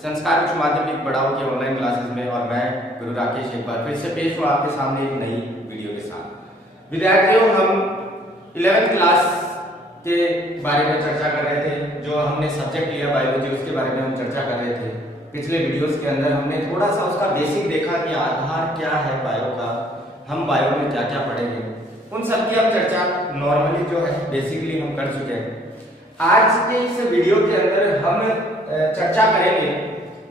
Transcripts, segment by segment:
संस्कार उच्च माध्यमिक पढ़ाओ के ऑनलाइन क्लासेस में, और मैं गुरु राकेश एक बार फिर से पेश हूँ आपके सामने एक नई वीडियो के साथ। विद्यार्थियों, हम 11th क्लास के बारे में चर्चा कर रहे थे। जो हमने सब्जेक्ट लिया बायोलॉजी, उसके बारे में हम चर्चा कर रहे थे। पिछले वीडियोस के अंदर हमने थोड़ा सा उसका बेसिक देखा कि आधार क्या है बायो का, हम बायो में क्या क्या पढ़ेंगे, उन सब की अब चर्चा नॉर्मली जो है बेसिकली हम कर चुके हैं। आज के इस वीडियो के अंदर हम चर्चा करेंगे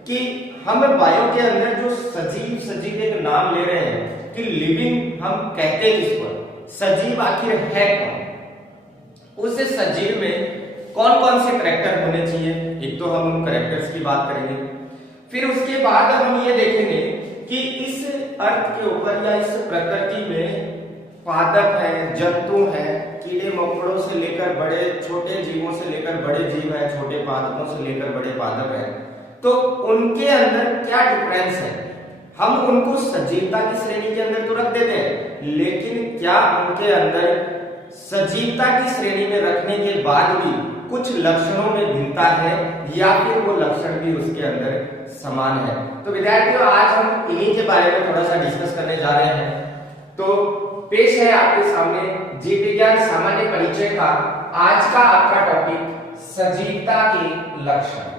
कि हम बायो के अंदर जो सजीव एक नाम ले रहे हैं कि लिविंग हम कहते किसको, सजीव आखिर है कौन, उस सजीव में कौन कौन से करैक्टर होने चाहिए। एक तो हम उन करैक्टर्स की बात करेंगे, फिर उसके बाद हम ये देखेंगे कि इस अर्थ के ऊपर या इस प्रकृति में पादप है, जंतु है, कीड़े मकोड़ों से लेकर बड़े, छोटे जीवों से लेकर बड़े जीव है, छोटे पादपों से लेकर बड़े पादप है, तो उनके अंदर क्या डिफरेंस है। हम उनको सजीवता की श्रेणी के अंदर तो रख देते हैं, लेकिन क्या उनके अंदर सजीवता की श्रेणी में रखने के बाद भी कुछ लक्षणों में भिन्नता है या फिर वो लक्षण भी उसके अंदर समान है। तो विद्यार्थियों, आज हम इन्हीं के बारे में थोड़ा सा डिस्कस करने जा रहे हैं। तो पेश है आपके सामने जीव विज्ञान सामान्य परिचय का आज का आपका टॉपिक सजीवता के लक्षण।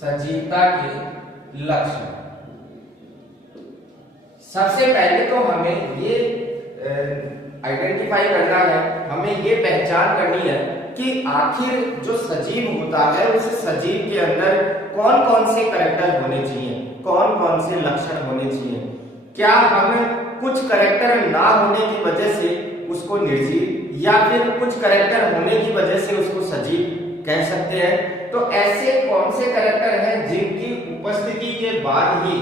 सजीवता के लक्षण। सबसे पहले तो हमें ये आइडेंटिफाई करना है, हमें ये पहचान करनी है कि आखिर जो सजीव होता है उस सजीव के अंदर कौन कौन से करैक्टर होने चाहिए, कौन कौन से लक्षण होने चाहिए। क्या हम कुछ करैक्टर ना होने की वजह से उसको निर्जीव या फिर कुछ करैक्टर होने की वजह से उसको सजीव कह सकते हैं। तो ऐसे कौन से करैक्टर हैं जिनकी उपस्थिति के बाद ही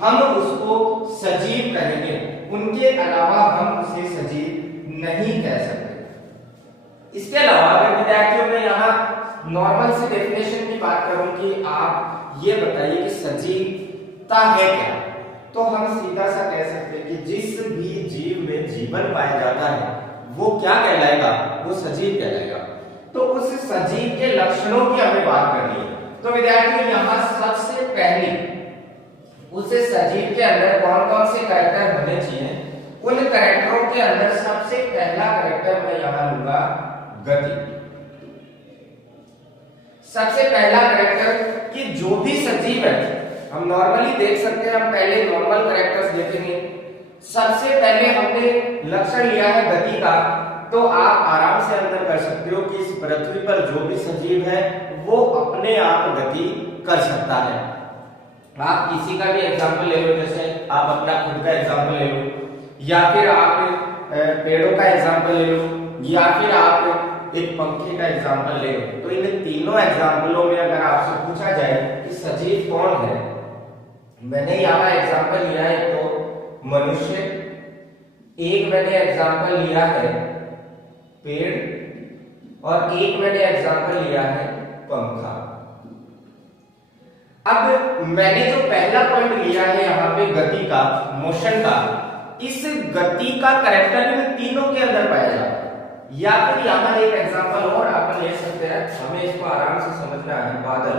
हम उसको सजीव कहेंगे, उनके अलावा हम उसे सजीव नहीं कह सकते। इसके अलावा अगर विद्यार्थियों में यहाँ नॉर्मल से डेफिनेशन की बात करूं कि आप ये बताइए कि सजीवता है क्या, तो हम सीधा सा कह सकते हैं कि जिस भी जीव में जीवन पाया जाता है वो क्या कहलाएगा, वो सजीव कहलाएगा। तो उस सजीव के लक्षणों की हमें बात करनी है। तो विद्यार्थियों, यहाँ सबसे पहले उस सजीव के अंदर कौन कौन से कैरेक्टर होने चाहिए, उन कैरेक्टरों के अंदर सबसे पहला कैरेक्टर मैं यहां लूंगा गति। सबसे पहला कैरेक्टर कि जो भी सजीव है, हम नॉर्मली देख सकते हैं, हम पहले नॉर्मल कैरेक्टर्स देखेंगे। सबसे पहले हमने लक्षण लिया है गति का, तो आप आराम से अंदर कर सकते हो कि इस पृथ्वी पर जो भी सजीव है वो अपने आप गति कर सकता है। आप किसी का भी एग्जाम्पल ले लो, जैसे आप अपना खुद का एग्जाम्पल ले लो, या फिर आप पेड़ों का एग्जाम्पल ले लो, या फिर आप एक पंखे का एग्जाम्पल ले लो। तो इन तीनों एग्जाम्पलों में अगर आपसे पूछा जाए कि सजीव कौन है, मैंने यहाँ एग्जाम्पल लिया है तो मनुष्य, एक मैंने एग्जाम्पल लिया है पेड़, और एक मैंने एग्जाम्पल लिया है पंखा। अब मैंने जो पहला पॉइंट लिया है यहाँ पे गति का, मोशन का, इस गति का कैरेक्टर इन तीनों के अंदर पाया जाता है। या फिर यहाँ एक एग्जांपल और आप ले सकते हैं, हमें इसको आराम से समझना है, बादल।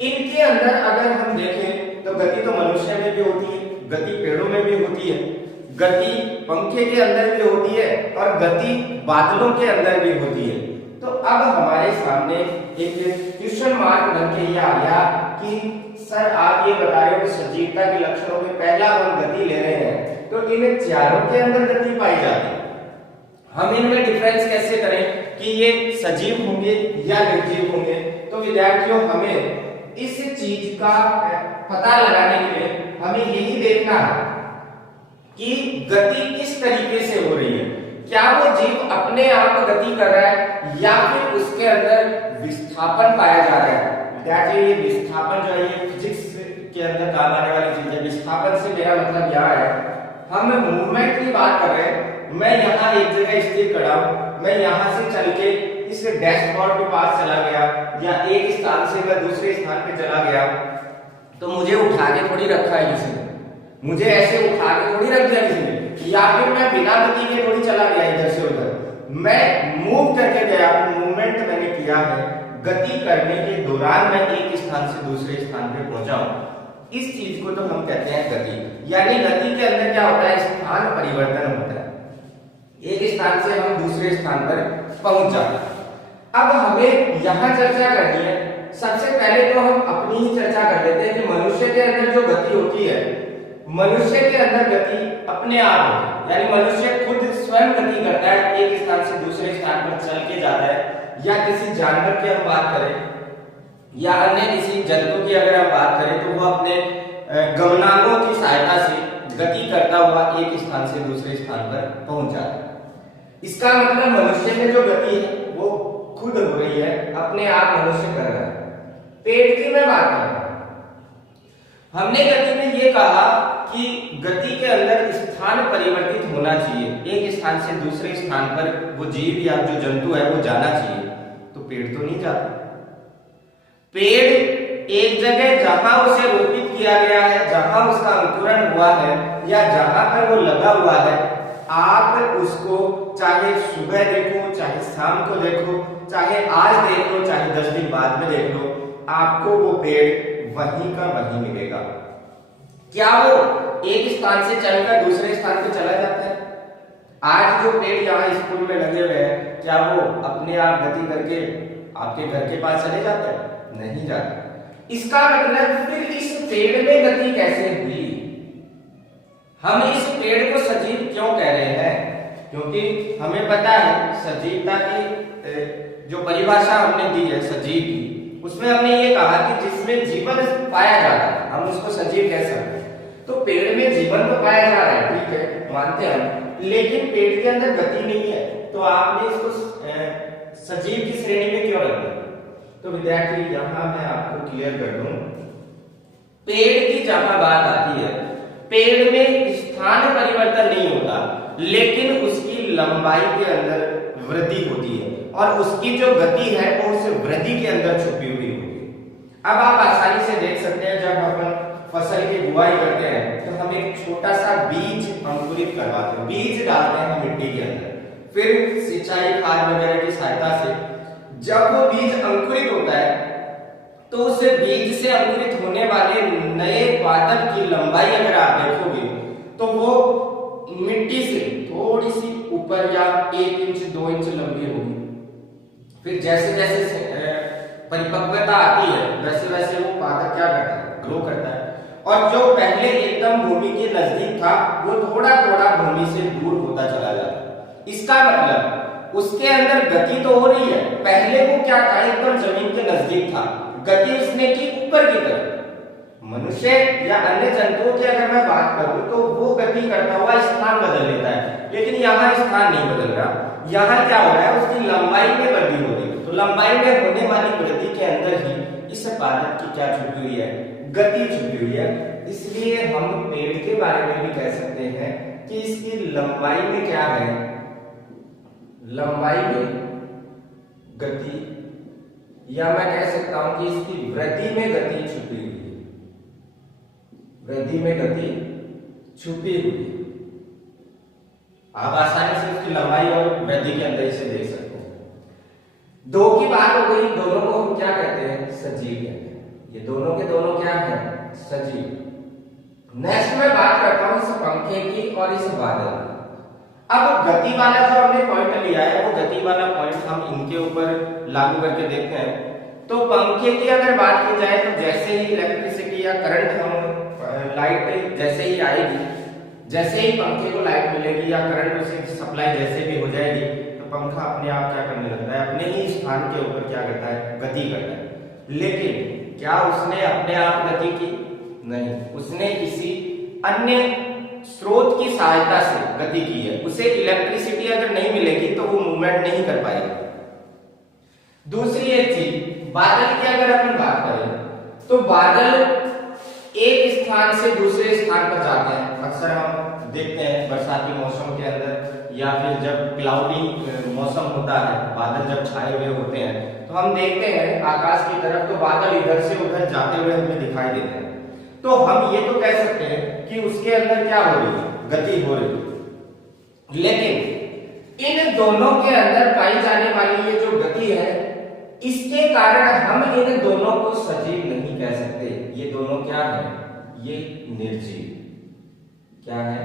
इनके अंदर अगर हम देखें तो गति तो मनुष्य में भी होती है, गति पेड़ों में भी होती है, गति पंखे के अंदर भी होती है, और गति बादलों के अंदर भी होती है। तो अब हमारे सामने एक क्वेश्चन मार्क बन के ये आ गया कि सर आप ये बता रहे हो कि सजीवता के लक्षणों में पहला हम गति ले रहे हैं, तो इन चारों के अंदर गति पाई जाती है, हम इनमें डिफरेंस कैसे करें कि ये सजीव होंगे या निर्जीव होंगे। तो विद्यार्थियों, हमें इस चीज का पता लगाने के लिए हमें यही देखना है कि गति किस तरीके से हो रही है। क्या वो जीव अपने आप गति कर रहा है या फिर उसके अंदर विस्थापन पाया जा रहा है। विद्यार्थियों, ये विस्थापन जो है ये फिजिक्स के अंदर काम आने वाली चीज है। विस्थापन से मेरा मतलब यह है, हम मूवमेंट की बात कर रहे हैं, मैं यहाँ एक जगह स्थिर खड़ा हूं, मैं यहाँ से चल के इस डैशबोर्ड के पास चला गया, या एक स्थान से मैं दूसरे स्थान पे चला गया, तो मुझे उठा के थोड़ी रखा है किसी ने, मुझे ऐसे उठा के थोड़ी रख दिया किसी ने, या फिर मैं बिना गति के थोड़ी चला गया इधर से उधर, मैं मूव करके गया, मूवमेंट मैंने किया है, गति करने के दौरान मैं एक स्थान से दूसरे स्थान पे पहुंचा हूं, इस चीज को तो हम कहते हैं गति। यानी गति के अंदर क्या होता है, स्थान परिवर्तन होता है, एक स्थान से हम दूसरे स्थान पर पहुंच जाते हैं। अब हमें यहां चर्चा करनी है, सबसे पहले तो हम अपनी ही चर्चा कर लेते हैं कि मनुष्य के अंदर जो गति होती है, मनुष्य के अंदर गति अपने आप होती है, यानी मनुष्य खुद स्वयं गति करता है, एक स्थान से दूसरे स्थान पर चल के जाता है। या किसी जानवर की हम बात करें या अन्य किसी जंतु की अगर हम बात करें तो वो अपने गमनांगों की सहायता से गति करता हुआ एक स्थान से दूसरे स्थान पर पहुंच जाता है। इसका मतलब मनुष्य में जो गति है वो खुद हो रही है, अपने आप मनुष्य कर रहा है। पेड़ की मैं बात कर रहा हूं, हमने गति में ये कहा कि गति के अंदर स्थान परिवर्तित होना चाहिए, एक स्थान से दूसरे स्थान पर वो जीव या जो जंतु है वो जाना चाहिए। तो पेड़ तो नहीं जाता, पेड़ एक जगह जहां उसे रोपित किया गया है, जहां उसका अंकुरण हुआ है या जहां पर वो लगा हुआ है, आप उसको चाहे सुबह देखो, चाहे शाम को देखो, चाहे आज देख लो, चाहे 10 दिन बाद में देख लो, आपको वो पेड़ वहीं का वहीं मिलेगा। क्या वो एक स्थान से चलकर दूसरे स्थान पे चला जाता है? आज जो पेड़ यहाँ स्कूल में लगे हुए हैं, क्या वो अपने आप गति करके आपके घर के पास चले जाते हैं? नहीं जाते। इसका मतलब फिर इस पेड़ में गति कैसे हुई? हम इस पेड़ को सजीव क्यों कह रहे हैं? क्योंकि हमें पता है सजीवता की जो परिभाषा हमने दी है सजीव की, उसमें हमने ये कहा कि जिसमें जीवन पाया जाता है हम उसको सजीव कह सकते हैं। तो पेड़ में जीवन तो पाया जा रहा है, ठीक है, मानते हैं, लेकिन पेड़ के अंदर गति नहीं है, तो आपने इसको सजीव की श्रेणी में क्यों रख दिया? तो विद्यार्थी यहां मैं आपको क्लियर कर दूं, पेड़ की जहां बात आती है, पेड़ में स्थान परिवर्तन नहीं होता, लेकिन उसकी लंबाई के अंदर वृद्धि होती है और उसकी जो गति है वो उस वृद्धि के अंदर छुपी हुई होती है। अब आप आसानी से देख सकते हैं, जब अपन फसल की बुआई करते हैं तो हम एक छोटा सा बीज अंकुरित करवाते हैं, बीज डालते हैं मिट्टी के अंदर, फिर सिंचाई खाद वगैरह की सहायता से जब वो बीज अंकुरित होता है तो उस बीज से अंकुरित होने वाले नए पादप की लंबाई अगर आप देखोगे तो वो मिट्टी से थोड़ी सी ऊपर या 1 इंच 2 इंच लंबी होगी। फिर जैसे जैसे परिपक्वता आती है वैसे वैसे वो पादप क्या करता है, ग्रो करता है, और जो पहले एकदम भूमि के नजदीक था वो थोड़ा थोड़ा भूमि से दूर होता चला जाता है। इसका मतलब उसके अंदर गति तो हो रही है, पहले वो क्या था, एकदम जमीन के नजदीक था, गति उसने की ऊपर की तरफ। मनुष्य या अन्य जंतुओं की अगर मैं बात करूं तो वो गति करता हुआ स्थान बदल लेता है, लेकिन यहाँ स्थान नहीं बदल रहा, यहाँ क्या हो रहा है, उसकी लंबाई में वृद्धि हो रही है। तो लंबाई में होने वाली वृद्धि के अंदर ही इस पादप की क्या छुपी हुई है, गति छुपी हुई है। इसलिए हम पेड़ के बारे में भी कह सकते हैं कि इसकी लंबाई में क्या है, लंबाई में गति, या मैं कह सकता हूं कि इसकी वृद्धि में गति छुपी हुई है, वृद्धि में गति छुपी हुई है। आप आसानी से उसकी लंबाई और वृद्धि के अंदर इसे देख सकते हैं। दो की बात हो गई, दोनों को हम क्या कहते हैं, सजीव कहते हैं। ये दोनों के दोनों क्या हैं, सजीव। नेक्स्ट मैं बात करता हूं इस पंखे की और इस बादल की। अब गति वाला जो हमने पॉइंट लिया है वो गति वाला पॉइंट हम इनके ऊपर लागू करके देखते हैं। तो पंखे की अगर बात की जाए तो जैसे ही इलेक्ट्रिसिटी या करंट हम लाइट जैसे ही आएगी, जैसे ही पंखे को लाइट मिलेगी या करंट उसे सप्लाई जैसे भी हो जाएगी तो पंखा अपने आप क्या करने लगता है, अपने ही स्थान के ऊपर क्या करता है, गति करता है। लेकिन क्या उसने अपने आप गति की? नहीं, उसने किसी अन्य स्रोत की सहायता से गति की है। उसे इलेक्ट्रिसिटी अगर नहीं मिलेगी तो वो मूवमेंट नहीं कर पाएगा। दूसरी एक चीज, बादल की अगर अपन बात करें तो बादल एक स्थान से दूसरे स्थान पर जाते हैं। अक्सर हम देखते हैं बरसाती मौसम के अंदर या फिर जब क्लाउडी मौसम होता है, बादल जब छाए हुए होते हैं तो हम देखते हैं आकाश की तरफ, तो बादल इधर से उधर जाते हुए हमें दिखाई देते हैं। तो हम ये तो कह सकते हैं कि उसके अंदर क्या हो रही है, गति हो रही है। लेकिन इन दोनों के अंदर पाई जाने वाली ये जो गति है इसके कारण हम इन दोनों को सजीव नहीं कह सकते। ये दोनों क्या है? ये निर्जीव। क्या है?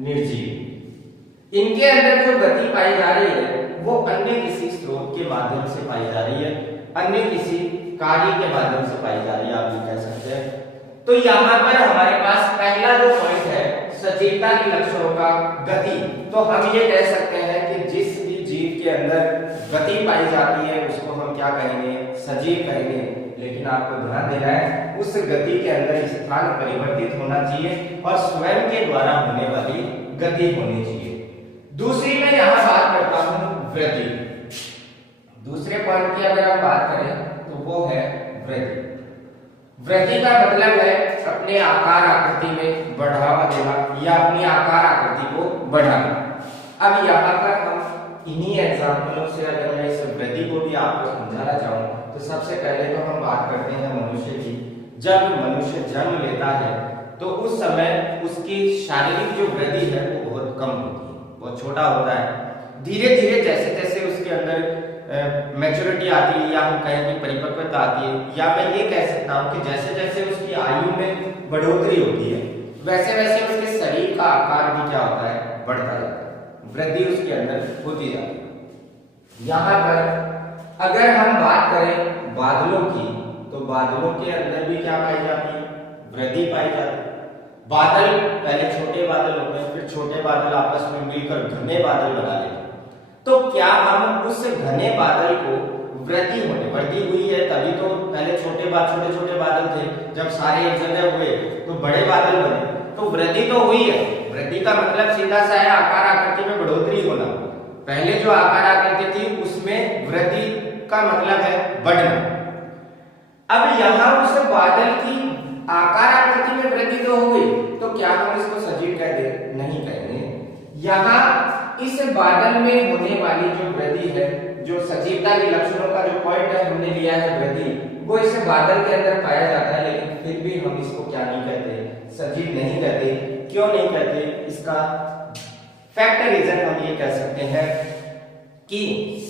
निर्जीव। इनके अंदर जो गति पाई जा रही है वो अन्य किसी स्रोत के माध्यम से पाई जा रही है, अन्य किसी कार्य के माध्यम से पाई जा रही है, आप ये कह सकते हैं। तो यहाँ पर हमारे पास पहला जो पॉइंट है सजीवता के लक्षणों का गति, तो हम ये कह सकते हैं कि जिस भी जीव के अंदर गति पाई जाती है उसको हम क्या कहेंगे? सजीव कहेंगे। लेकिन आपको ध्यान देना है उस गति के अंदर स्थान परिवर्तित होना चाहिए और स्वयं के द्वारा होने वाली गति होनी चाहिए। दूसरी मैं यहाँ बात करता हूँ वृद्धि। दूसरे पॉइंट की अगर हम बात करें तो वो है वृद्धि। वृद्धि का मतलब है अपने आकार आकृति में बढ़ावा देना या अपनी आकार आकृति को बढ़ाना। अब यहाँ पर हम इन्हीं एग्जाम्पलों से अगर मैं इस वृद्धि को भी आपको समझाना चाहूँ तो सबसे पहले तो हम बात करते हैं मनुष्य की। जब मनुष्य जन्म लेता है तो उस समय उसकी शारीरिक जो वृद्धि है वो बहुत कम होती है, बहुत छोटा होता है। धीरे धीरे जैसे जैसे उसके अंदर मैच्योरिटी आती है या हम कहें कि परिपक्वता आती है, या मैं ये कह सकता हूँ कि जैसे जैसे उसकी आयु में बढ़ोतरी होती है वैसे वैसे उसके शरीर का आकार भी क्या होता है? बढ़ता जाता है, वृद्धि उसके अंदर होती जाती है। यहाँ पर अगर हम बात करें बादलों की तो बादलों के अंदर भी क्या पाई जाती है? वृद्धि पाई जाती है। बादल पहले छोटे बादल होते हैं, फिर छोटे बादल आपस में मिलकर घने बादल बना लेते हैं। तो क्या हम उस घने बादल को वृद्धि हुई है तभी तो पहले छोटे छोटे बादल थे, जब सारे एक जगह हुए तो बड़े बादल बने, तो वृद्धि तो हुई है। वृद्धि का मतलब सीधा सा है आकार आकृति में बढ़ोतरी होना। पहले जो आकार आकृति थी उसमें वृद्धि का मतलब है बढ़ना। अब यहाँ उस बादल की आकार आकृति में वृद्धि तो हो गई, तो क्या हम इसको सजीव कह दे? नहीं कहेंगे। यहाँ इस बादल में होने वाली जो वृद्धि है, जो सजीवता के लक्षणों का जो पॉइंट है हमने लिया है वृद्धि, वो इस बादल के अंदर पाया जाता है, लेकिन फिर भी हम इसको क्या नहीं कहते? सजीव नहीं कहते। क्यों नहीं कहते? इसका फैक्ट रीजन हम ये कह सकते हैं कि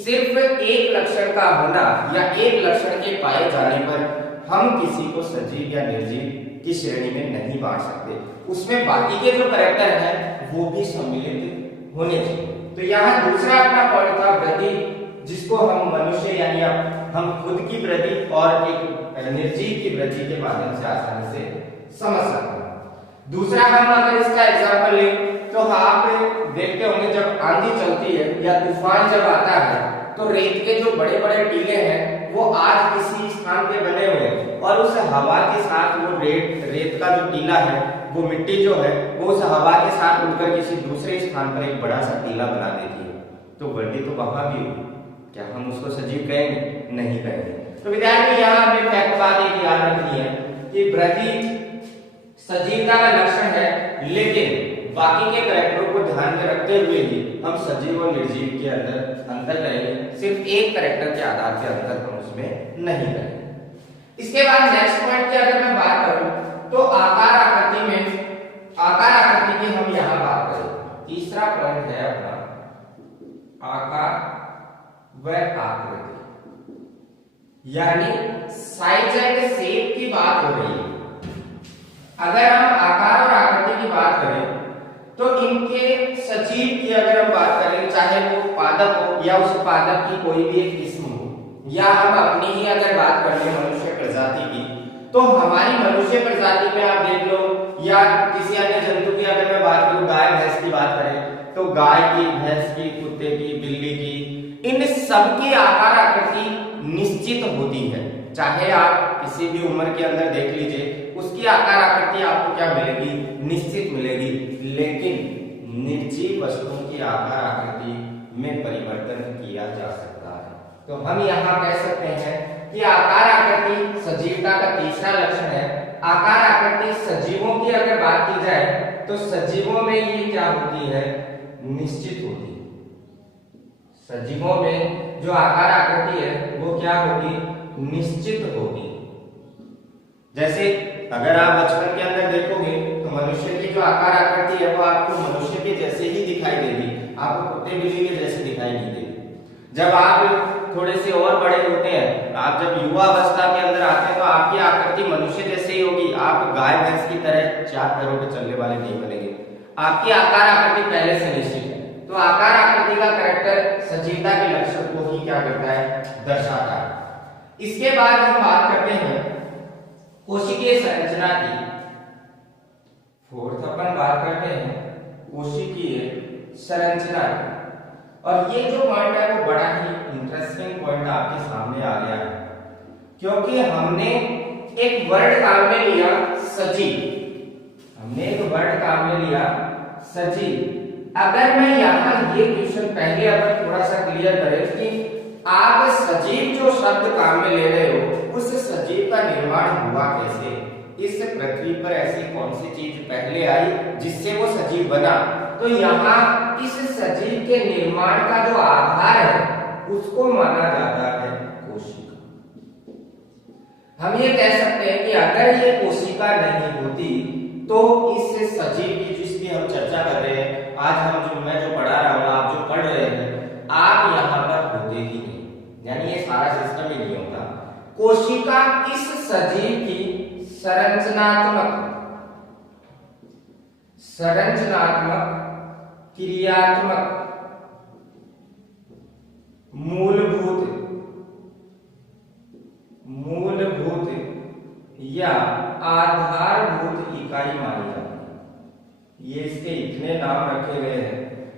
सिर्फ एक लक्षण का होना या एक लक्षण के पाए जाने पर हम किसी को सजीव या निर्जीव की श्रेणी में नहीं बांट सकते। उसमें बाकी के जो कैरेक्टर हैं वो भी सम्मिलित होने चाहिए। तो यहाँ दूसरा अपना पॉइंट था वृद्धि, जिसको हम मनुष्य यानी हम खुद की वृद्धि और एक निर्जीव की वृद्धि के माध्यम से आसानी से समझ सकते हैं। दूसरा हम अगर इसका एग्जाम्पल लें तो आप देखते होंगे जब आंधी चलती है या तूफान जब आता है तो रेत के जो बड़े बड़े टीले हैं वो आज किसी स्थान पे बने हुए हैं और उस हवा के साथ वो रेत का जो टीला है, वो मिट्टी जो है वो उस हवा के साथ उड़कर किसी दूसरे स्थान पर एक बड़ा सा टीला बना देती है। तो वृद्धि तो वहां भी होगी, क्या हम उसको सजीव कहेंगे? नहीं कहेंगे। तो विद्यार्थी यहाँ हमें फैक्ट बात एक याद रखनी है कि वृद्धि सजीवता का लक्षण है, लेकिन बाकी के कैरेक्टरों को ध्यान में रखते हुए ही हम सजीव और निर्जीव के अंतर करेंगे। सिर्फ एक कैरेक्टर के आधार पर अंतर हम उसमें नहीं करेंगे। इसके बाद नेक्स्ट पॉइंट की अगर मैं बात करूं तो आकार आकृति की हम यहाँ बात करें। तीसरा पॉइंट है अपना आकार व आकृति, यानी साइज एंड शेप की बात हो रही है। अगर हम आकार और आकृति की बात करें तो इनके सजीव की अगर हम बात करें, चाहे वो पादप हो या उस पादप की कोई भी एक किस्म हो, या हम अपनी ही अगर बात कर ले मनुष्य प्रजाति की, तो हमारी मनुष्य प्रजाति में आप देख लो या किसी अन्य जंतु की अगर मैं बात करूं, गाय भैंस की बात करें तो गाय की, भैंस की, कुत्ते की, बिल्ली की, इन सब की आकार आकृति निश्चित होती है। चाहे आप किसी भी उम्र के अंदर देख लीजिए, उसकी आकार आकृति आपको क्या मिलेगी? निश्चित मिलेगी। लेकिन निर्जीव वस्तुओं की आकार आकृति में परिवर्तन किया जा सकता है। तो हम यहाँ कह सकते हैं कि आकार आकृति सजीवता का तीसरा लक्षण है। आकार आकृति सजीवों की अगर बात की जाए तो सजीवों में ये क्या होती है? निश्चित होती है। सजीवों में जो आकार आकृति है वो क्या होगी? निश्चित होगी। जैसे अगर आप बचपन के अंदर देखोगे तो मनुष्य की जो आकार आकृति है वो आपको मनुष्य के जैसे ही दिखाई देगी, आपको कुत्ते बिल्ली के जैसे दिखाई नहीं देगी। जब आप थोड़े से और बड़े होते हैं, आप जब युवा अवस्था के अंदर आते हैं तो आपकी आकृति मनुष्य जैसे ही होगी, आप गाय भैंस की तरह 4 पैरों पे चलने वाले नहीं बनेंगे। आपकी आकार आकृति पहले से निश्चित है। तो आकार आकृति का कैरेक्टर सजीवता के लक्षण को ही क्या करता है, दर्शाता है। इसके बाद हम बात करते हैं कोशिकीय संरचना की। फोर्थ अपन बात करते हैं कोशिकीय संरचना की। और ये जो पॉइंट है वो बड़ा ही इंटरेस्टिंग पॉइंट आपके सामने आ गया है, क्योंकि हमने एक वर्ड काम में लिया सजीव, हमने एक वर्ड काम में लिया सजीव। अगर मैं यहाँ ये क्वेश्चन पहले अगर थोड़ा सा क्लियर करें कि आप सजीव जो शब्द काम में ले रहे हो, उस सजीव का निर्माण हुआ कैसे, इस पृथ्वी पर ऐसी कौन सी चीज पहले आई जिससे वो सजीव बना। तो यहाँ इस सजीव के निर्माण का जो आधार है उसको माना जाता है कोशिका। हम ये कह सकते हैं कि अगर ये कोशिका नहीं होती तो इस सजीव की जिसकी हम चर्चा कर रहे हैं, आज मैं जो पढ़ा रहा हूँ, आप जो पढ़ रहे हैं, आप यहाँ पर होते ही नहीं, यानी ये सारा सिस्टम ही नहीं होता। कोशिका इस सजीव की संरचनात्मक क्रियात्मक मूलभूत या आधारभूत इकाई मानी जाती है। ये इसके इतने नाम रखे गए हैं,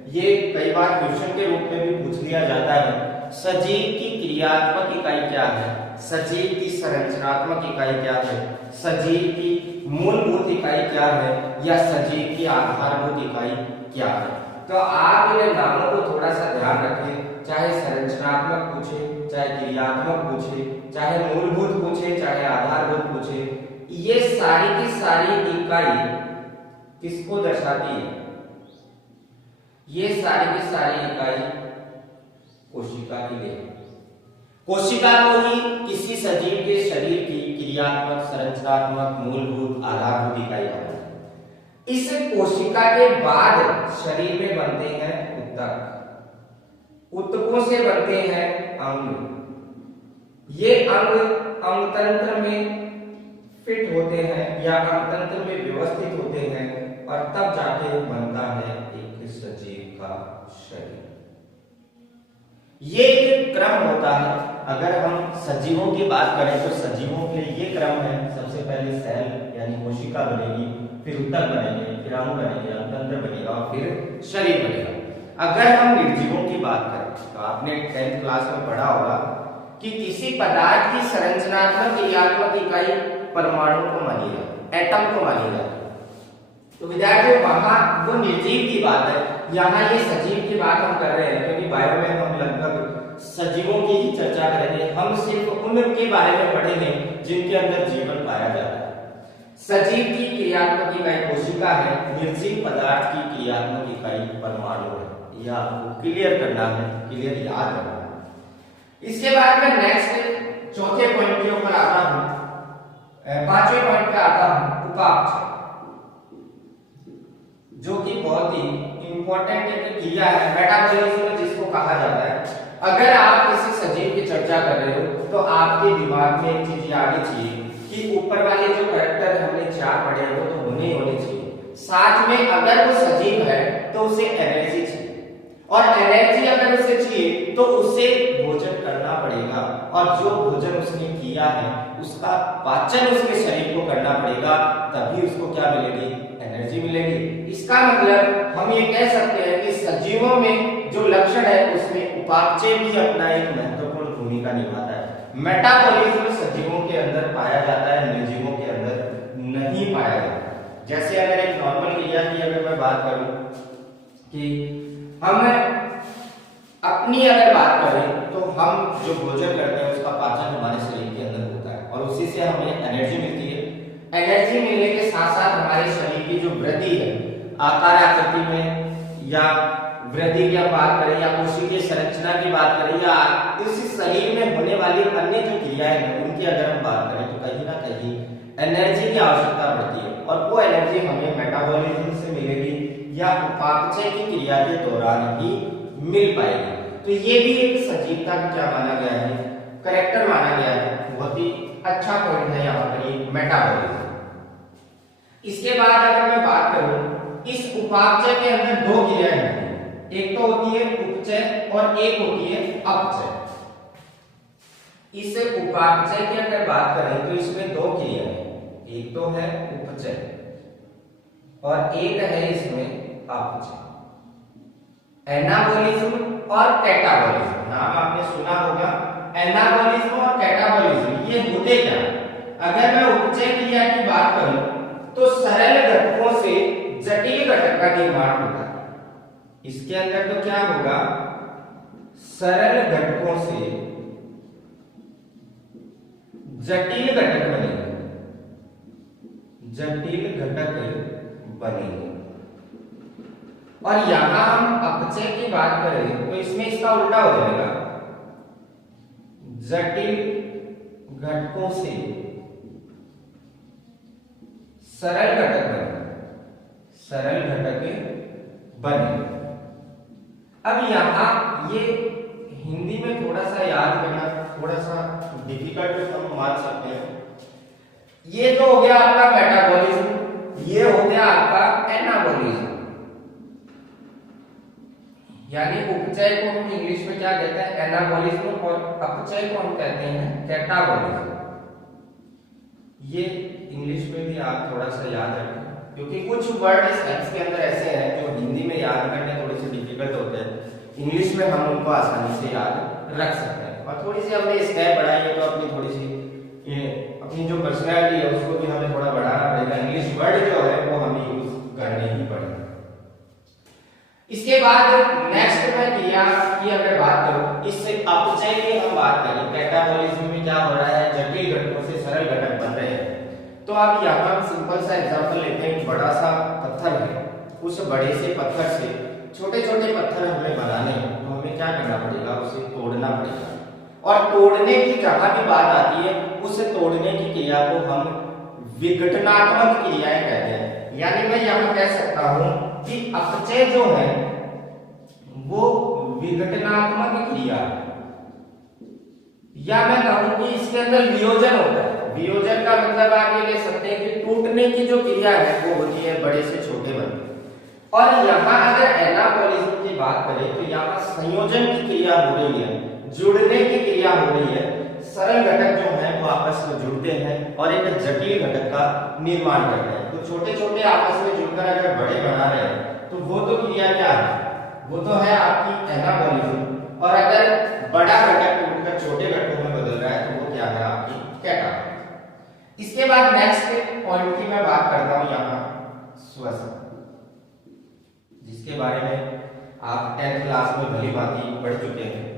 ये कई बार क्वेश्चन के रूप में भी पूछ लिया जाता है। सजीव की क्रियात्मक इकाई क्या है, सजीव की संरचनात्मक इकाई क्या है, सजीव की मूलभूत इकाई क्या है, या सजीव की आधारभूत इकाई क्या है। तो आप इन नामों को थोड़ा सा ध्यान रखें, चाहे संरचनात्मक पूछे, चाहे क्रियात्मक पूछे, चाहे मूलभूत पूछे, चाहे आधारभूत पूछे, ये सारी की सारी इकाई किसको दर्शाती है, ये सारी की सारी इकाई कोशिका की लिए। कोशिका को ही किसी सजीव के शरीर की क्रियात्मक, संरचनात्मक, मूलभूत, आधारभूत इकाई माना जाता है। इस कोशिका के बाद शरीर में बनते हैं ऊतक, ऊतकों से बनते हैं अंग। ये अंग अंगतंत्र में फिट होते हैं या अंगतंत्र में व्यवस्थित होते हैं, और तब जाके बनता है एक सजीव का शरीर। ये एक क्रम होता है। अगर हम सजीवों की बात करें तो सजीवों के लिए ये क्रम है, सबसे पहले सेल यानी कोशिका बनेगी, फिर ऊतक बनेंगे, फिर अंग बनेंगे, अंगतंत्र बनेगा, और फिर शरीर बनेगा। अगर हम निर्जीवों की बात करें तो आपने 10th क्लास में पढ़ा होगा कि किसी पदार्थ की संरचनात्मक क्रियात्मक इकाई परमाणु को मानी जाती है, एटम को मानी जाती है। तो विद्यार्थियों वहां वो निर्जीव की बात है, यहाँ ये सजीव की बात हम कर रहे हैं, क्योंकि बायो में हम लगभग सजीवों की ही चर्चा करेंगे। हम सिर्फ उनके बारे में पढ़ेंगे जिनके अंदर जीवन पाया जाता है। सजीव की क्रियात्मक इकाई कोशिका है, निर्जीव पदार्थ की क्रियात्मक इकाई परमाणु है। यह आपको क्लियर करना है, क्लियर याद रखना है। इसके बाद में नेक्स्ट चौथे पॉइंट के ऊपर आता हूं, 5वें पॉइंट पे आता हूं, उपापचय, जो कि बहुत ही इंपॉर्टेंट एक क्रिया है, मेटाबॉलिज्म जिसको कहा जाता है। अगर आप किसी सजीव की चर्चा कर रहे हो तो आपके दिमाग में एक चीज आनी चाहिए कि ऊपर वाले जो कैरेक्टर हमने 4 पढ़े हैं वो तो होने ही होने चाहिए। साथ में अगर वो सजीव है तो उसे एनर्जी चाहिए, और एनर्जी अगर उसे चाहिए तो उसे भोजन करना पड़ेगा, और जो भोजन उसने किया है उसका पाचन उसके शरीर को करना पड़ेगा, तभी उसको क्या मिलेगी, एनर्जी मिलेगी। इसका मतलब हम ये कह सकते हैं कि सजीवों में जो लक्षण है उसमें उपापचय भी अपना एक महत्वपूर्ण भूमिका निभाता है। मेटाबॉलिज्म सजीवों के अंदर पाया जाता है, निर्जीवों के अंदर नहीं पाया जाता। जैसे अगर एक नॉर्मल क्रिया की अगर मैं बात करूं कि हम अपनी अगर बात करें तो हम जो भोजन करते हैं उसका पाचन हमारे शरीर के अंदर होता है, और उसी से हमें एनर्जी मिलती है। एनर्जी मिलने के साथ साथ हमारे शरीर की जो वृद्धि है आकार आकृति में, या वृद्धि की बात करें, या कोशिकीय संरचना की बात करें, या इस शरीर में होने वाली अन्य जो क्रियाएं हैं उनकी अगर हम बात करें तो कहीं ना कहीं एनर्जी की आवश्यकता पड़ती है, और वो एनर्जी हमें मेटाबॉलिज्म से मिलेगी या उपापचय की क्रिया के दौरान ही मिल पाएगी। तो ये भी एक सजीवता का क्या माना गया है, करेक्टर माना गया है। बहुत ही अच्छा पॉइंट है यहाँ पर ये मेटाबॉलिज्म। इसके बाद अगर मैं बात करूं, इस उपापचय के अंदर दो क्रियाएं होती हैं, एक तो होती है उपचय और एक होती है अपचय। इस उपापचय की अगर बात करें तो इसमें दो क्रियाएं हैं, एक तो है उपचय और एक है इसमें अपचय। एनाबॉलिज्म और कैटाबॉलिज्म, नाम आपने सुना होगा। एनाबॉलिज्म और कैटाबॉलिज्म ये होते क्या? अगर मैं उपचय क्रिया की बात करूं तो सरल घटकों से जटिल घटक का निर्माण होता है। इसके अंदर तो क्या होगा, सरल घटकों से जटिल घटक बनेंगे, जटिल घटक बनेंगे। और यहां हम अपचय की बात करें तो इसमें इसका उल्टा हो जाएगा, जटिल घटकों से सरल घटक बने, सरल घटक बने। अब यहां ये हिंदी में थोड़ा सा याद करना थोड़ा सा डिफिकल्ट हम मान सकते हैं। ये तो हो गया आपका मेटाबॉलिज्म, ये हो गया आपका एनाबॉलिज्म। यानी उपचय को हम इंग्लिश में क्या कहते हैं, एनाबॉलिज्म, और अपचय को हम कहते हैं कैटाबॉलिज्म। ये इंग्लिश में भी आप थोड़ा सा याद रखें, क्योंकि कुछ वर्ड इस के अंदर ऐसे हैं जो हिंदी में याद करने थोड़े से डिफिकल्ट होते हैं, इंग्लिश में हम उनको आसानी से याद रख सकते हैं। और थोड़ी सी हमने स्टेप बढ़ाई है तो अपनी थोड़ी सी अपनी जो पर्सनैलिटी है उसको भी हमें थोड़ा बढ़ाना पड़ेगा, इंग्लिश वर्ड जो है वो हमें यूज करने ही पड़ेगा। इसके बाद नेक्स्ट में क्रिया की अगर बात करूं, इससे अपचय की हम बात करें, कैटाबॉलिज्म में क्या हो रहा है, जटिल घटकों से सरल घटक बन रहे हैं। तो अब यहाँ हम सिंपल सा एग्जांपल लेते हैं, बड़ा सा पत्थर है, उस बड़े से पत्थर से छोटे छोटे पत्थर हमें बनाने हैं, तो हमें क्या करना पड़ेगा, उसे तोड़ना पड़ेगा। और तोड़ने की जहां भी बात आती है, उस तोड़ने की क्रिया को हम विघटनात्मक क्रियाएं कहते हैं। यानी मैं यहाँ कह सकता हूं कि अपचय जो है वो विघटनात्मक क्रिया, या मैं कहूं कि इसके अंदर वियोजन होता है। वियोजन का मतलब आप ये ले सकते हैं कि टूटने की जो क्रिया है वो होती है बड़े से छोटे बनने। और यहाँ अगर एनाबॉलिज्म की बात करें तो यहाँ संयोजन की क्रिया हो रही है, जुड़ने की क्रिया हो रही है। सरल घटक जो है वो आपस में जुड़ते हैं और एक जटिल घटक का निर्माण करते हैं। तो छोटे छोटे आपस में जुड़कर अगर बड़े बना रहे हैं तो वो तो क्रिया क्या है, वो तो है आपकी एनाबॉलिज्म। और अगर बड़ा घटक टूटकर छोटे घटकों में बदल रहा है तो वो क्या है, आपकी कैटाबॉलिज्म। इसके बाद नेक्स्ट पॉइंट की मैं बात करता हूं यहाँ श्वसन, जिसके बारे में आप 10th क्लास में भली भांति पढ़ चुके हैं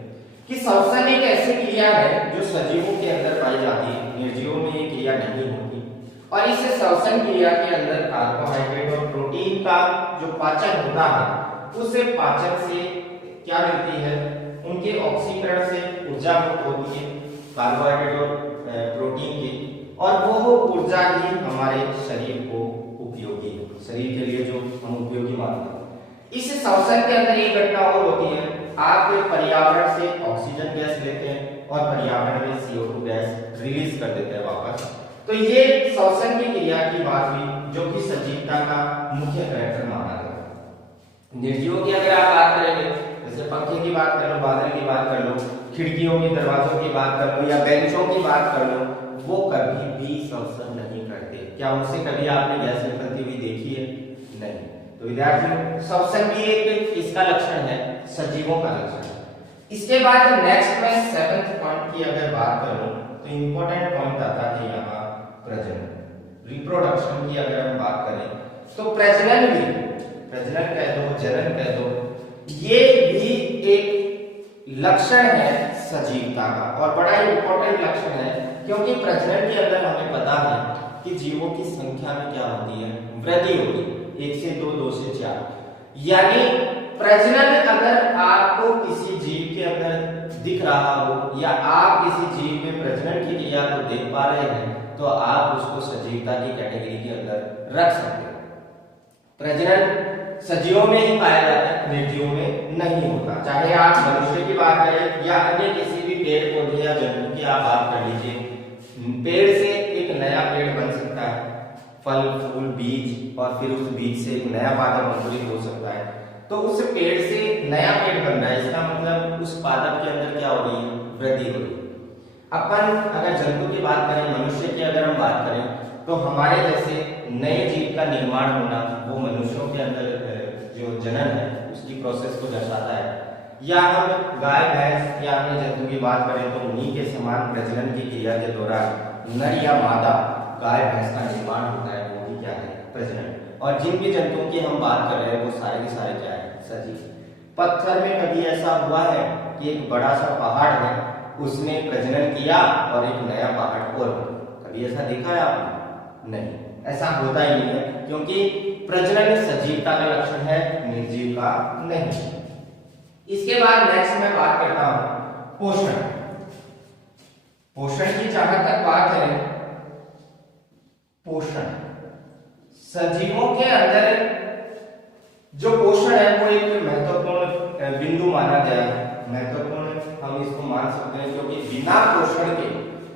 कि श्वसन एक ऐसी क्रिया है जो सजीवों के अंदर पाई जाती है, निर्जीवों में ये क्रिया नहीं होती। और इस श्वसन क्रिया के अंदर कार्बोहाइड्रेट और प्रोटीन का जो पाचन होता है, उस पाचन से क्या मिलती है, उनके ऑक्सीकरण से ऊर्जा मुक्त होती है, कार्बोहाइड्रेट और प्रोटीन की, और वो ऊर्जा ही हमारे शरीर को उपयोगी है, शरीर के लिए जो हम उपयोगी मानते हैं। इस श्वसन के अंदर एक घटना और होती है, आप पर्यावरण से ऑक्सीजन गैस लेते हैं और पर्यावरण में CO2 गैस रिलीज कर देते हैं वापस। तो ये श्वसन की क्रिया की बात हुई जो कि सजीवता का मुख्य कैरेक्टर माना गया है। निर्जीवों की अगर आप बात करेंगे, जैसे पंखे की बात कर लो, बादल की बात कर लो, खिड़कियों की दरवाजों की बात कर लो, या बेंचों की बात कर लो, वो कभी भी श्वसन नहीं करते। क्या उनसे कभी आपने गैस निकलती हुई देखी है? नहीं। तो विद्यार्थियों, श्वसन भी एक इसका लक्षण है, सजीवों का लक्षण है। इसके बाद नेक्स्ट में 7th पॉइंट की अगर बात करूं तो इंपॉर्टेंट पॉइंट आता है यहाँ प्रजनन, रिप्रोडक्शन की अगर हम बात करें तो प्रजनन भी, प्रजनन कह दो, जनन कह दो, ये भी एक लक्षण है सजीवता का, और बड़ा ही इंपॉर्टेंट लक्षण है, क्योंकि प्रजनन के अंदर हमें पता है कि जीवों की संख्या में क्या होती है, वृद्धि होती है, 1 से 2, 2 से 4। यानी प्रजनन अगर आपको किसी जीव के अंदर दिख रहा हो, या आप किसी जीव में प्रजनन की क्रिया को देख पा रहे हैं, तो आप उसको सजीवता की कैटेगरी के अंदर रख सकते हो। प्रजनन सजीवों में ही पाया जाता है, निर्जीवों में नहीं होता। चाहे आप मनुष्य की बात करें या अन्य किसी भी पेड़ पौधे या जंतु की आप बात कर लीजिए, पेड़ से एक नया पेड़ बन सकता है, फल फूल बीज, और फिर उस बीज से एक नया पादप अंकुरित हो सकता है। तो उस पेड़ से नया पेड़ बन रहा है, इसका मतलब उस पादप के अंदर क्या हो रही है, वृद्धि हो रही है। अपन अगर जंतु की बात करें, मनुष्य की अगर हम बात करें, तो हमारे जैसे नए जीव का निर्माण होना वो मनुष्यों के अंदर जो जनन है उसकी प्रोसेस को दर्शाता है। या हम गाय भैंस या अन्य जंतु की बात करें तो उन्हीं के समान प्रजनन की क्रिया के दौरान नर या मादा गाय भैंस का निर्माण होता है, वो भी क्या है, प्रजनन। और जिन भी जंतुओं की हम बात कर रहे हैं वो सारे के सारे क्या है, सजीव। पत्थर में कभी ऐसा हुआ है कि एक बड़ा सा पहाड़ है, उसने प्रजनन किया और एक नया पहाड़ और कभी ऐसा देखा है आपने? नहीं, ऐसा होता ही नहीं है, क्योंकि प्रजनन सजीवता का लक्षण है, निर्जीव का नहीं। इसके बाद नेक्स्ट मैं बात करता हूं पोषण। पोषण की जहां तक बात है, पोषण सजीवों के अंदर जो पोषण है वो एक महत्वपूर्ण बिंदु माना गया है, महत्वपूर्ण हम इसको मान सकते हैं, क्योंकि बिना पोषण के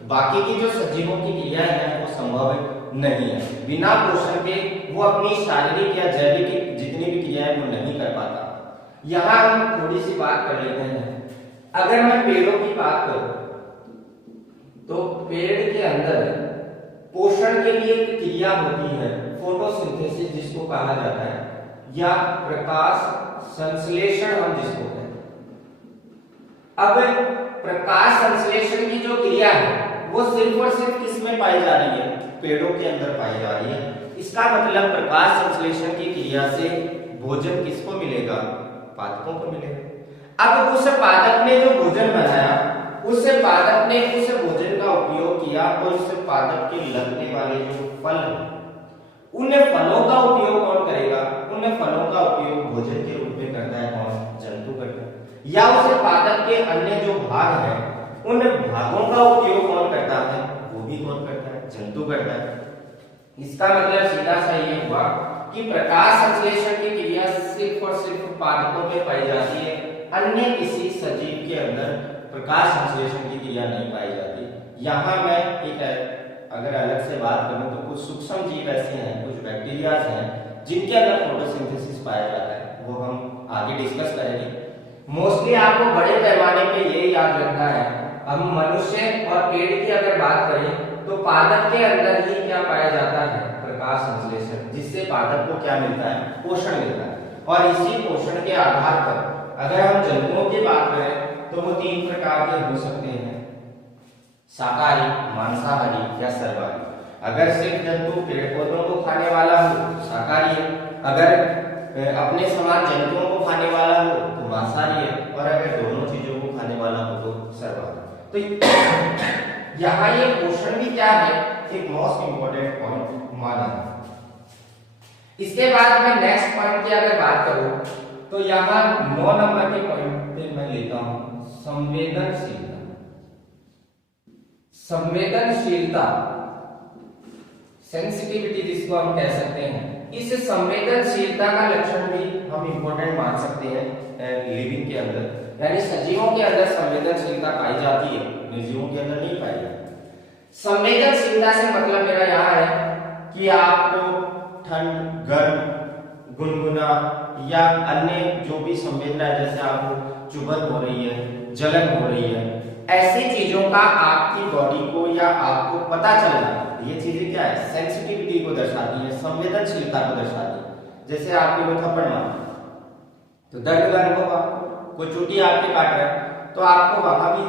बाकी की जो सजीवों की क्रियाएं हैं वो संभव नहीं है। बिना पोषण के वो अपनी शारीरिक या जैविक जितनी भी क्रियाएं वो नहीं कर पाता। यहां हम थोड़ी सी बात कर लेते हैं। अगर मैं पेड़ों की बात करूं तो पेड़ के अंदर पोषण के लिए एक क्रिया होती है, फोटोसिंथेसिस जिसको कहा जाता है, या प्रकाश संश्लेषण हम जिसको कहते हैं। अब प्रकाश संश्लेषण की जो क्रिया है वो सिर्फ और सिर्फ किसमें पाई जा रही है, पेड़ों के अंदर पाई जा रही है। इसका मतलब प्रकाश संश्लेषण की क्रिया से भोजन किसको मिलेगा, पादपों को मिलेगा। अब उस पादप ने जो भोजन बनाया, उस पादप ने उस भोजन का उपयोग किया और उस पादप के लगने वाले जो फल हैं, उन फलों का उपयोग कौन करेगा, उन फलों का उपयोग भोजन के रूप में करता है कौन, जंतु करता है। या उस पादप के अन्य जो भाग हैं उन भागों का उपयोग कौन करता है, वो भी कौन करता है, जंतु करता है। इसका मतलब सीधा सा ये हुआ कि प्रकाश संश्लेषण की क्रिया सिर्फ और सिर्फ पादपों में पाई जाती है, अन्य किसी सजीव के अंदर प्रकाश संश्लेषण की क्रिया नहीं पाई जाती। यहाँ मैं एक अगर अलग से बात करूं तो कुछ सूक्ष्म जीव ऐसे हैं, कुछ बैक्टीरिया हैं जिनके अंदर फोटोसिंथेसिस पाया जाता है, वो हम आगे डिस्कस करेंगे। मोस्टली आपको बड़े पैमाने पे ये याद रखना है, हम मनुष्य और पेड़ की अगर बात करें तो पादप के अंदर ही क्या पाया जाता है, प्रकाश संश्लेषण, जिससे पादप को क्या मिलता है, पोषण मिलता है। और इसी पोषण के आधार पर अगर हम जंतुओं की बात करें तो वो तीन प्रकार के हो सकते हैं, शाकाहारी, मांसाहारी या सर्वाहारी। अगर सिर्फ जंतु पेड़ पौधों को खाने वाला हो तो शाकाहारी है, अगर अपने समान जंतुओं को खाने वाला हो तो मांसाहारी है, और अगर दोनों चीजों को खाने वाला हो तो सर्वाहारी। तो यहाँ ये पोषण भी क्या है, एक मोस्ट इंपोर्टेंट पॉइंट माना है। इसके बाद मैं नेक्स्ट पॉइंट की अगर बात करूं तो यहाँ 9 नंबर के पॉइंट पे मैं लेता हूं संवेदनशीलता। संवेदनशीलता, सेंसिटिविटी जिसको हम कह सकते हैं, इस संवेदनशीलता का लक्षण भी हम इंपॉर्टेंट मान सकते हैं लिविंग के अंदर, यानी सजीवों के अंदर संवेदनशीलता पाई जाती है, निर्जीवों के अंदर नहीं पाई जाती। संवेदनशीलता से मतलब मेरा यह है कि आपको ठंड, गर्म, गुनगुना या अन्य जो भी संवेदना है, जैसे आपको चुभन हो रही है, जलन हो रही है, ऐसी चीजों का आपकी बॉडी को या आपको पता चलना, ये चीजें क्या है, सेंसिटिविटी को दर्शाती है, संवेदनशीलता को दर्शाती है। जैसे आपके को थप्पड़ मारा तो दर्द का अनुभव, आपको कोई चोटी आपके काट रहा है तो आपको वहां भी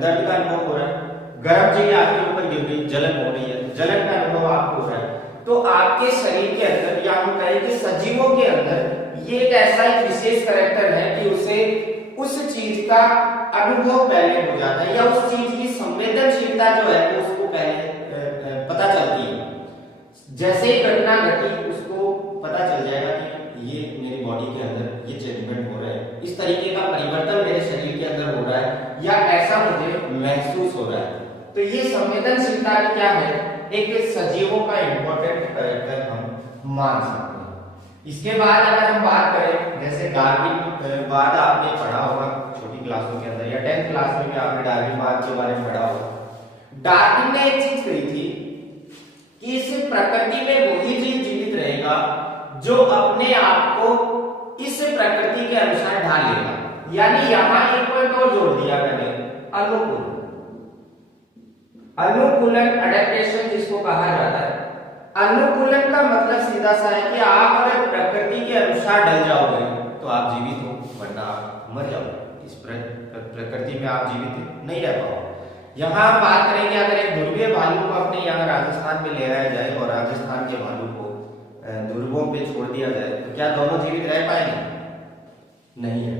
दर्द का अनुभव हो रहा है, गर्म चीज आपके ऊपर गिर गई, जलन हो रही है, जलन का अनुभव आपको हो रहा है। तो आपके शरीर के अंदर या हम कहें कि सजीवों के अंदर ये एक ऐसा एक विशेष कैरेक्टर है कि उसे उस चीज का अनुभव पहले हो जाता है, या उस चीज की संवेदनशीलता जो है वो उसको पहले पता चलती है। जैसे ही घटना घटी उसको पता चल जाएगा कि ये मेरी बॉडी के अंदर ये चेंजमेंट हो रहा है, इस तरीके का परिवर्तन मेरे शरीर के अंदर हो रहा है, या ऐसा मुझे महसूस हो रहा है। तो ये संवेदनशीलता क्या है, एक सजीवों का इंपॉर्टेंट कैरेक्टर हम मान सकते हैं। इसके बाद अगर हम बात करें, जैसे डार्विनवाद आपने पढ़ा होगा छोटी क्लासों के अंदर या 10th क्लास में भी आपने डार्विनवाद के बारे में पढ़ा होगा। डार्विन ने एक चीज कही थी कि इस प्रकृति में वही जीव जीवित रहेगा जो अपने आप को इस प्रकृति के अनुसार ढाल लेगा। यानी यहां एक पॉइंट और जोड़ दिया मैंने, अनुकूलन। अनुकूलन एडेप्टेशन जिसको कहा जाता है। अनुकूलन का मतलब सीधा सा है कि आप अगर प्रकृति के अनुसार ढल जाओगे तो आप जीवित हो, वरना आप मर जाओगे। इस प्रकृति में आप जीवित नहीं रह पाओगे। यहाँ हम बात करेंगे, अगर एक ध्रुवीय भालू को अपने यहाँ राजस्थान में ले आया जाए और राजस्थान के भालू को ध्रुवों पे छोड़ दिया जाए तो क्या दोनों जीवित रह पाएंगे? नहीं है।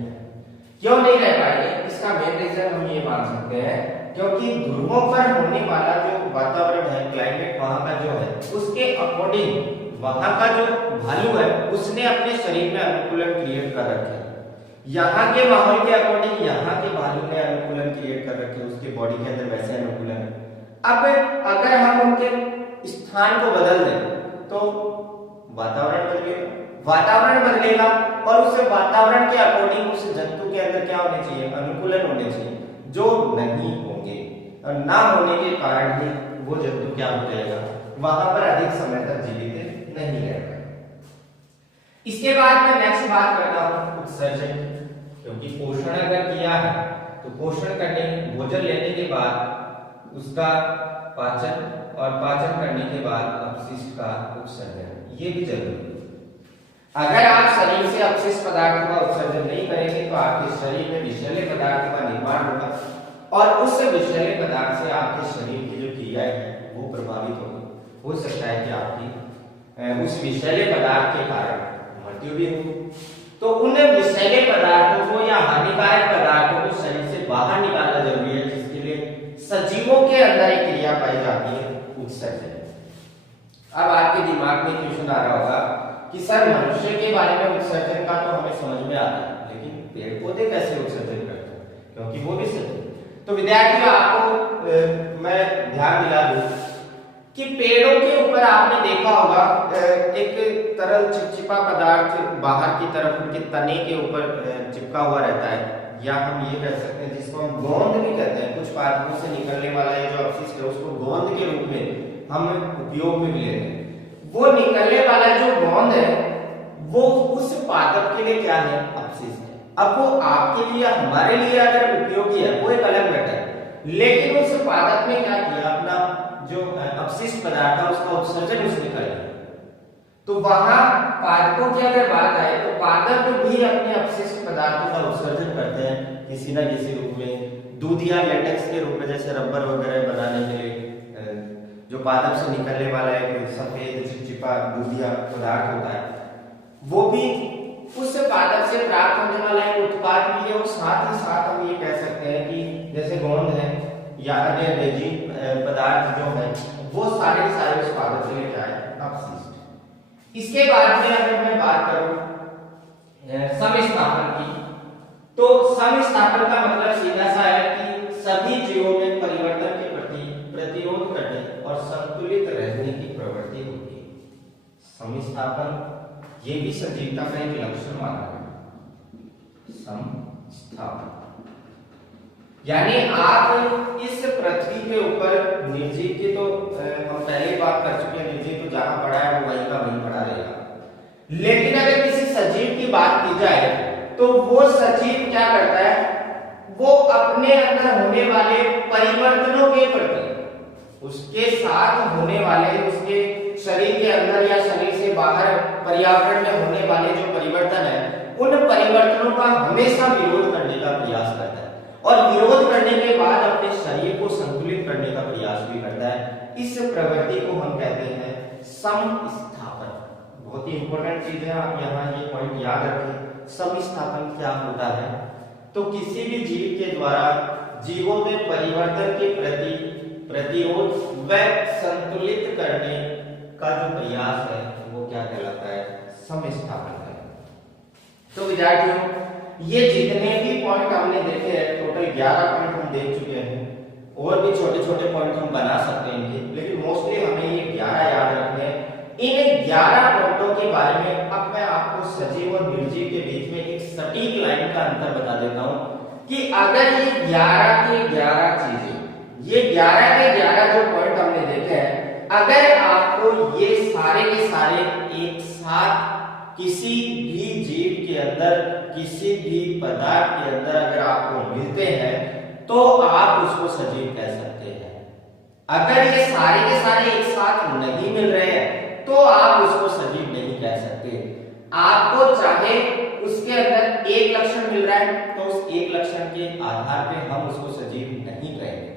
क्यों नहीं रह पाएंगे? इसका मेन रीजन हम ये मान सकते हैं क्योंकि ध्रुवों पर होने वाला जो वातावरण है, क्लाइमेट वहां का जो है, उसके अकॉर्डिंग वहां का जो भालू है उसने अपने शरीर में अनुकूलन क्रिएट कर रखे हैं। यहाँ के माहौल के अकॉर्डिंग यहाँ के भालू ने अनुकूलन क्रिएट कर रखे हैं, उसके बॉडी के अंदर वैसे अनुकूलन है। अब अगर हम उनके स्थान को बदल दें तो वातावरण बदलेगा, वातावरण बदलेगा और उस वातावरण के अकॉर्डिंग उस जंतु के अंदर क्या होने चाहिए? अनुकूलन होने चाहिए, जो नहीं होंगे और ना होने के कारण ही वो जंतु क्या हो जाएगा? वहां पर अधिक समय तक जीवित नहीं रहेगा। इसके बाद मैं नेक्स्ट बात करता हूं उत्सर्जन, क्योंकि पोषण अगर किया है तो पोषण करने, भोजन लेने के बाद उसका पाचन और पाचन करने के बाद अपशिष्ट का उत्सर्जन, ये भी जरूरी है। अगर आप शरीर से अपशिष्ट पदार्थों का उत्सर्जन नहीं करेंगे तो आपके शरीर में विषैले पदार्थों का निर्माण होगा और उस विषैले पदार्थ से आपके शरीर की जो क्रियाएं हैं वो प्रभावित होगी। हो सकता है कि आपकी उस विषैले पदार्थ के कारण मृत्यु भी हो। तो उन विषैले पदार्थों को या हानिकारक पदार्थों को शरीर से बाहर निकालना जरूरी है, जिसके लिए सजीवों के अंदर एक क्रिया पाई जाती है, उत्सर्जन। अब आपके दिमाग में क्वेश्चन आ रहा होगा कि सर मनुष्य के बारे में उत्सर्जन का तो हमें समझ में आता है, लेकिन पेड़ पौधे कैसे उत्सर्जन करते हैं? क्योंकि वो भी सजीव। तो विद्यार्थियों, आपको मैं ध्यान दिला दूं कि पेड़ों के ऊपर आपने देखा होगा एक तरल चिपचिपा पदार्थ बाहर की तरफ उनके तने के ऊपर चिपका हुआ रहता है, या हम ये कह सकते हैं जिसको हम गोंद भी कहते हैं। कुछ पादपों से निकलने वाला ये जो अपशिष्ट है उसको गोंद के रूप में हम उपयोग में लेते हैं। वो निकलने वाला जो गोंद है वो उस पादप के लिए क्या है? अपशिष्ट है। अब वो आपके लिए, हमारे लिए अगर उपयोगी है वो एक अलग मैटर है, लेकिन उस पादप ने क्या किया? अपना जो अपशिष्ट पदार्थ है उसका उत्सर्जन उसने कर दिया। तो वहां पादपों की अगर बात आए तो पादप भी अपने अपशिष्ट पदार्थों का उत्सर्जन करते हैं किसी न किसी रूप में, दूध या लेटेक्स के रूप में, जैसे रबर वगैरह बनाने के लिए जो पादप से निकलने वाला एक सफेद चिपचिपा दूधिया पदार्थ होता है, वो भी उस पादप से प्राप्त होने वाला एक उत्पाद भी है। और साथ ही साथ हम ये कह सकते हैं कि जैसे गोंद है या अन्य रेजिन पदार्थ जो है वो सारे उस पादप के लिए क्या है? अपशिष्ट। इसके बाद में अगर मैं बात करूं समस्थापन की, तो समस्थापन का मतलब सीधा सा है कि सभी जीवों में परिवर्तन के प्रति प्रतिरोध करने और संतुलित रहने की प्रवृत्ति होती है। समस्थापन ये भी सजीवता का एक लक्षण माना है। समस्थापन यानी आप इस पृथ्वी के ऊपर निर्जीव की, तो हम पहले ही बात कर चुके हैं, निर्जीव तो जहां पड़ा है वो वहीं का वहीं पड़ा रहेगा। लेकिन अगर किसी सजीव की बात की जाए तो वो सजीव क्या करता है? वो अपने अंदर होने वाले परिवर्तनों के प्रति, उसके साथ होने वाले, उसके शरीर के अंदर या शरीर से बाहर पर्यावरण में होने वाले जो परिवर्तन है, उन परिवर्तनों का हमेशा विरोध करने का प्रयास करता है और विरोध करने के बाद अपने शरीर को संतुलित करने का प्रयास भी करता है। इस प्रवृत्ति को हम कहते हैं समस्थापन। बहुत ही इंपॉर्टेंट चीज है, आप यहाँ ये पॉइंट याद रखें। समस्थापन क्या होता है? तो किसी भी जीव के द्वारा जीवों में परिवर्तन के प्रति प्रतिरोध व संतुलित करने का जो प्रयास है वो क्या कहलाता है? समस्थापन है। तो विद्यार्थियों, ये जितने भी पॉइंट हमने देखे हैं, टोटल 11 पॉइंट हम देख चुके हैं। और भी छोटे छोटे पॉइंट हम बना सकते हैं इनके, लेकिन मोस्टली हमें ये 11 याद रखने हैं। इन 11 पॉइंटों के बारे में अब मैं आपको सजीव और निर्जीव के बीच में एक सटीक लाइन का अंतर बता देता हूं कि अगर ये 11 के 11 चीजें, ये 11 के 11 जो पॉइंट हमने देखे हैं, अगर आपको ये सारे के सारे एक साथ किसी भी जीव के अंदर, किसी भी पदार्थ के अंदर अगर आपको मिलते हैं तो आप उसको सजीव कह सकते हैं। अगर ये सारे के सारे एक साथ नहीं मिल रहे हैं तो आप उसको सजीव नहीं कह सकते। आपको चाहे उसके अंदर एक लक्षण मिल रहा है तो उस एक लक्षण के आधार पे हम उसको सजीव नहीं कहेंगे।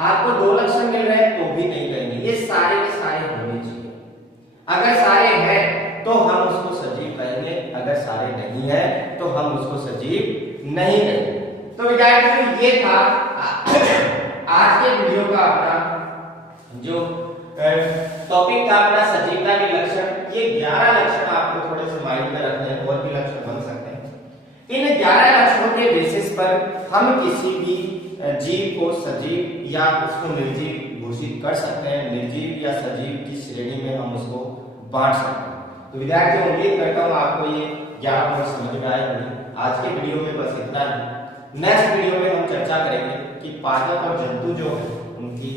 आपको 2 लक्षण मिल रहे हैं तो भी नहीं कहेंगे, ये सारे के सारे होने चाहिए। अगर सारे हैं तो हम उसको सजीव कहेंगे, अगर सारे नहीं है तो हम उसको सजीव नहीं कहेंगे। तो विद्यार्थियों ये था आज के वीडियो का अपना जो टॉपिक था, अपना सजीवता के लक्षण। ये 11 लक्षण आपको थोड़े से माइंड में रखने हैं, और भी लक्षण बन सकते हैं। इन 11 लक्षणों के बेसिस पर हम किसी भी जीव को सजीव या उसको निर्जीव घोषित कर सकते हैं। निर्जीव या सजीव की श्रेणी में हम उसको बांट सकते हैं। तो विद्यार्थियों उम्मीद करता हूँ आपको ये 11 पॉइंट समझ में आए होंगे। आज के वीडियो में बस इतना ही। नेक्स्ट वीडियो में हम चर्चा करेंगे कि पादप और जंतु जो है उनकी